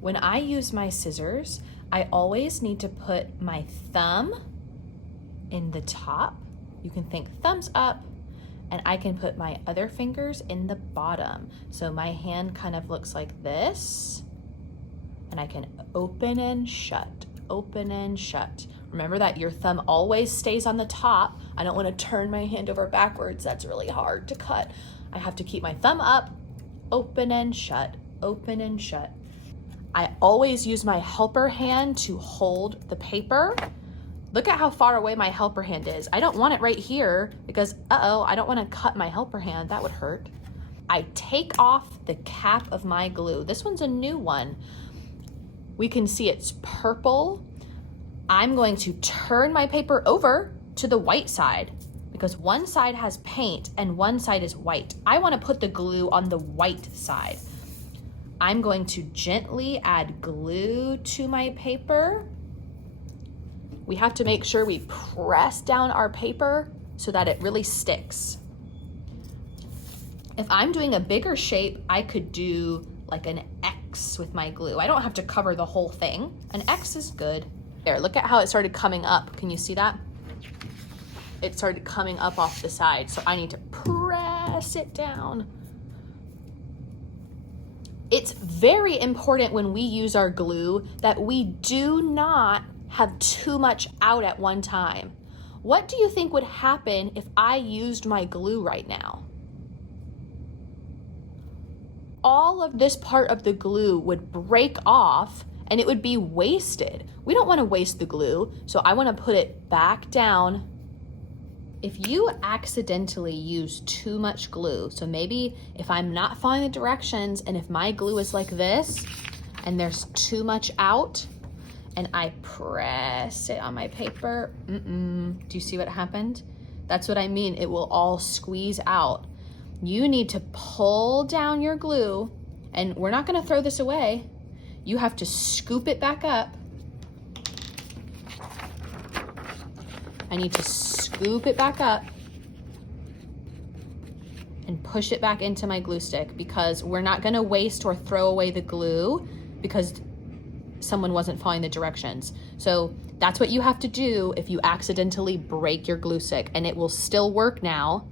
When I use my scissors, I always need to put my thumb in the top. You can think thumbs up, and I can put my other fingers in the bottom. So my hand kind of looks like this, and I can open and shut, open and shut. Remember that your thumb always stays on the top. I don't want to turn my hand over backwards. That's really hard to cut. I have to keep my thumb up, open and shut, open and shut. I always use my helper hand to hold the paper. Look at how far away my helper hand is. I don't want it right here because, I don't want to cut my helper hand. That would hurt. I take off the cap of my glue. This one's a new one. We can see it's purple. I'm going to turn my paper over to the white side because one side has paint and one side is white. I want to put the glue on the white side. I'm going to gently add glue to my paper. We have to make sure we press down our paper so that it really sticks. If I'm doing a bigger shape, I could do like an X with my glue. I don't have to cover the whole thing. An X is good. There, look at how it started coming up. Can you see that? It started coming up off the side, so I need to press it down. It's very important when we use our glue that we do not have too much out at one time. What do you think would happen if I used my glue right now? All of this part of the glue would break off and it would be wasted. We don't want to waste the glue, so I want to put it back down. If you accidentally use too much glue, so maybe if I'm not following the directions and if my glue is like this and there's too much out and I press it on my paper, do you see what happened? That's what I mean. It will all squeeze out. You need to pull down your glue, and we're not going to throw this away. You have to scoop it back up. I need to scoop it back up and push it back into my glue stick because we're not going to waste or throw away the glue because someone wasn't following the directions. So that's what you have to do if you accidentally break your glue stick, and it will still work now.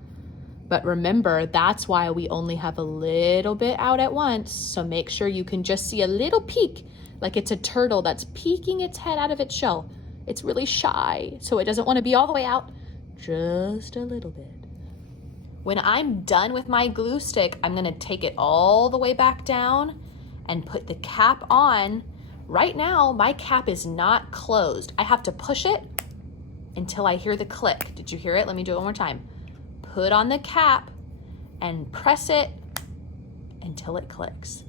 But remember, that's why we only have a little bit out at once. So make sure you can just see a little peek, like it's a turtle that's peeking its head out of its shell. It's really shy, so it doesn't want to be all the way out, just a little bit. When I'm done with my glue stick, I'm gonna take it all the way back down and put the cap on. Right now, my cap is not closed. I have to push it until I hear the click. Did you hear it? Let me do it one more time. Put on the cap and press it until it clicks.